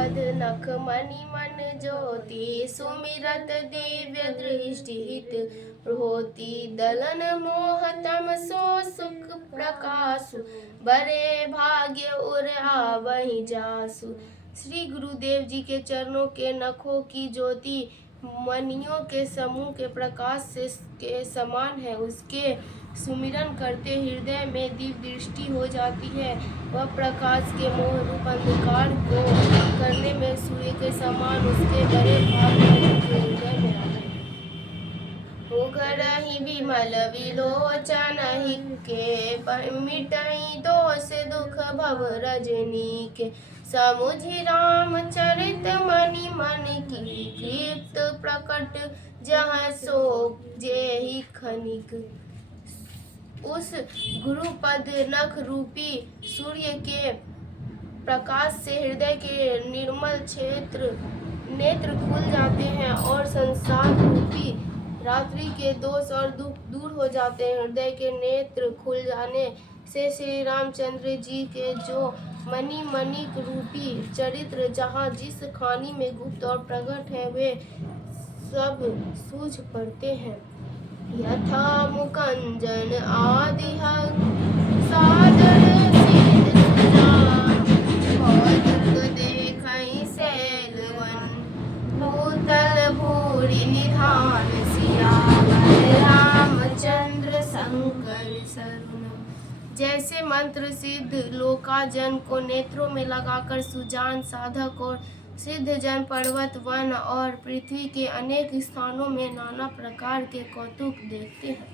पद नख मणि मन ज्योति सुमिरत दिव्य दृष्टि हित होती दलन मोह तम सो सुख प्रकाशु बरे भाग्य उर आवहि जासु। श्री गुरुदेव जी के चरणों के नखों की ज्योति मणियों के समूह के प्रकाश से के समान है। उसके सुमिरन करते हृदय में दिव्य दृष्टि हो जाती है। वह प्रकाश के मोह रूप अंधकार को करने में सूर्य के समान उसके बड़े भाग के हृदय में आए। उघरहि विमल विलोचन के मिटहि दोष दुख भव रजनी के समुझि राम चरित मणि मन की कृप्त प्रकट जहाँ सो जेहि खनिक। उस गुरुपद नख रूपी सूर्य के प्रकाश से हृदय के निर्मल नेत्र खुल जाते हैं और संसार रूपी रात्रि के दोष और दुख दूर हो जाते हैं। हृदय के नेत्र खुल जाने से श्री रामचंद्र जी के जो मणिक रूपी चरित्र जहाँ जिस खानी में गुप्त और प्रकट है वे सब सूझ पड़ते हैं। यथा मुकंजन आदि सादर सिद्ध देखहि सैलवन भूतल भूरि निधान सियावर रामचंद्र शंकर सरुण। जैसे मंत्र सिद्ध लोकाजन को नेत्रों में लगाकर सुजान साधक और सिद्ध जन पर्वत वन और पृथ्वी के अनेक स्थानों में नाना प्रकार के कौतुक देखते हैं।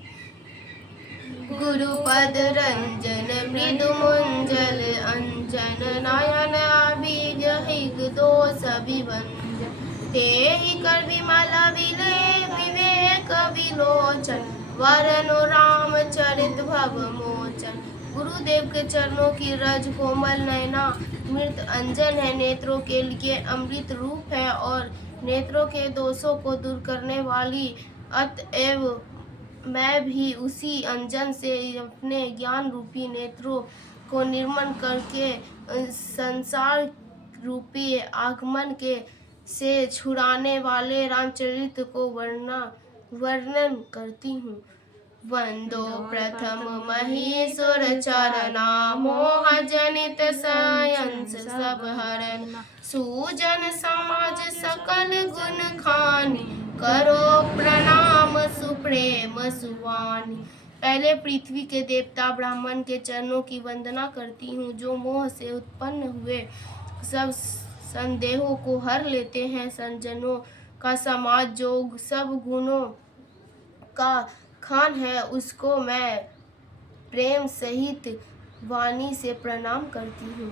गुरुपद रंजन मृदु मुंजल अंजन नयन अभिजहिक दोष विभंजन तेहि कर विमल विवेक विलोचन वरनु राम चरित भव मोचन। गुरुदेव के चरणों की रज कोमल नयना मृत अंजन है, नेत्रों के लिए अमृत रूप है और नेत्रों के दोषों को दूर करने वाली। अतएव मैं भी उसी अंजन से अपने ज्ञान रूपी नेत्रों को निर्मल करके संसार रूपी आगमन के से छुड़ाने वाले रामचरित्र को वर्णन करती हूँ। वंदो प्रथम महीसुर चरना मोह जनित सयंस सब हरण सुजन समाज सकल गुण खानी करो प्रणाम सुप्रेम सुवानी। पहले पृथ्वी के देवता ब्राह्मण के चरणों की वंदना करती हूँ जो मोह से उत्पन्न हुए सब संदेहों को हर लेते हैं। संजनों का समाज जो सब गुणों का खान है उसको मैं प्रेम सहित वाणी से प्रणाम करती हूँ।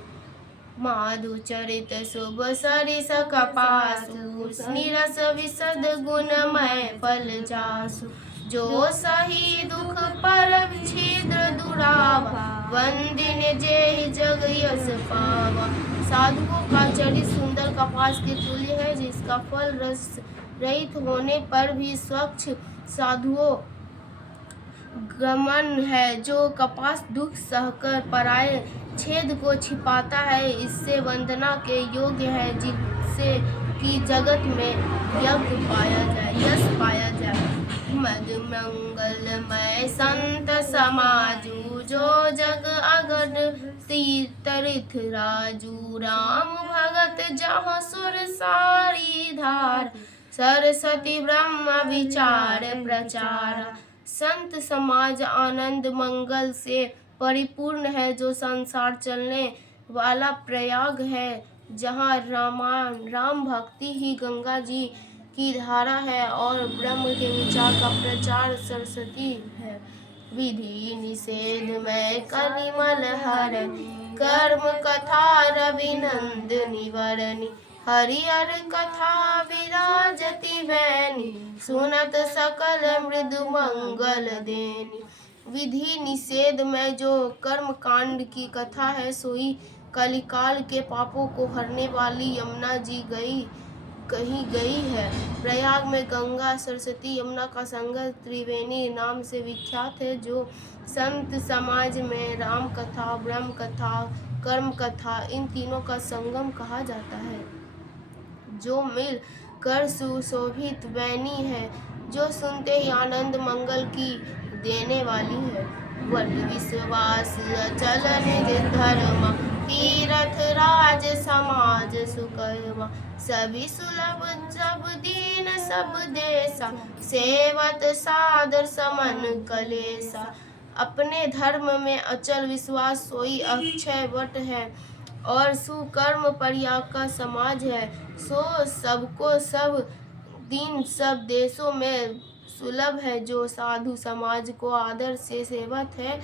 माधु चरित शुभ सरिस कपासु नीरस विशद गुणमय फल जासु जो सही दुख पर छिद्र दुरावा वंदिन जेहि जग यश पावा। साधुओं का चरित सुंदर कपास के तुल्य है जिसका फल रस रहित होने पर भी स्वच्छ साधुओं गमन है, जो कपास दुख सहकर पराये छेद को छिपाता है। इससे वंदना के योग्य है जिससे कि जगत में यश पाया जाए। मद मंगलमय संत समाजू जो जग अगड तीर्थ राजू राम भगत जहाँ सुर सारी धार सरस्वती ब्रह्म विचार प्रचार। संत समाज आनंद मंगल से परिपूर्ण है जो संसार चलने वाला प्रयाग है जहाँ राम भक्ति ही गंगा जी की धारा है और ब्रह्म के विचार का प्रचार सरस्वती है। विधि निषेध में कलिमल हरनि कर्म कथा रविनंद निवरनि हरिहर कथा विराजति वैनी सुनत सकल मृदु मंगल देनी। विधि निषेध में जो कर्म कांड की कथा है सोई कलिकाल के पापों को हरने वाली यमुना जी कही गई है। प्रयाग में गंगा सरस्वती यमुना का संगम त्रिवेणी नाम से विख्यात है जो संत समाज में राम कथा ब्रह्म कथा कर्म कथा इन तीनों का संगम कहा जाता है। जो मिल कर सुशोभित बैनी है, जो सुनते ही आनंद मंगल की देने वाली है। वट विश्वास अचल निज धर्म, तीरथ राज समाज सुकर्मा। सभी सुलभ सब दीन सब देसा, सेवत सादर समन कलेसा। अपने धर्म में अचल विश्वास सोई अक्षय वट है, और सुकर्म पर्याग का समाज है। सो सबको सब दिन सब देशों में सुलभ है, जो साधु समाज को आदर से सेवत है,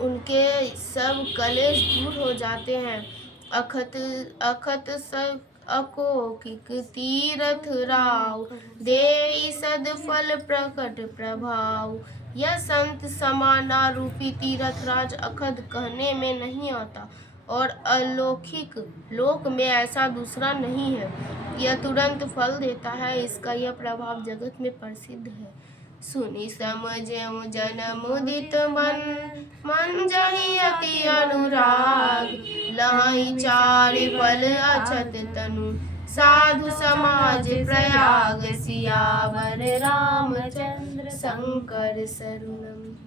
उनके सब कलेश दूर हो जाते हैं। अखत अखत सब अकोकिक तीरथ राव, देई सदफल प्रकट प्रभाव। यह संत समाना रूपी तीरथ राज अखद कहने में नहीं आता, और अलौकिक लोक में ऐसा दूसरा नहीं है। यह तुरंत फल देता है, इसका यह प्रभाव जगत में प्रसिद्ध है। सुनि समझेउ जन मुदित मन, मन जहि अति अनुराग। लहई चारि पल अछत तनु, साधु समाज प्रयाग। सियावर रामचंद्र शंकर शरणम।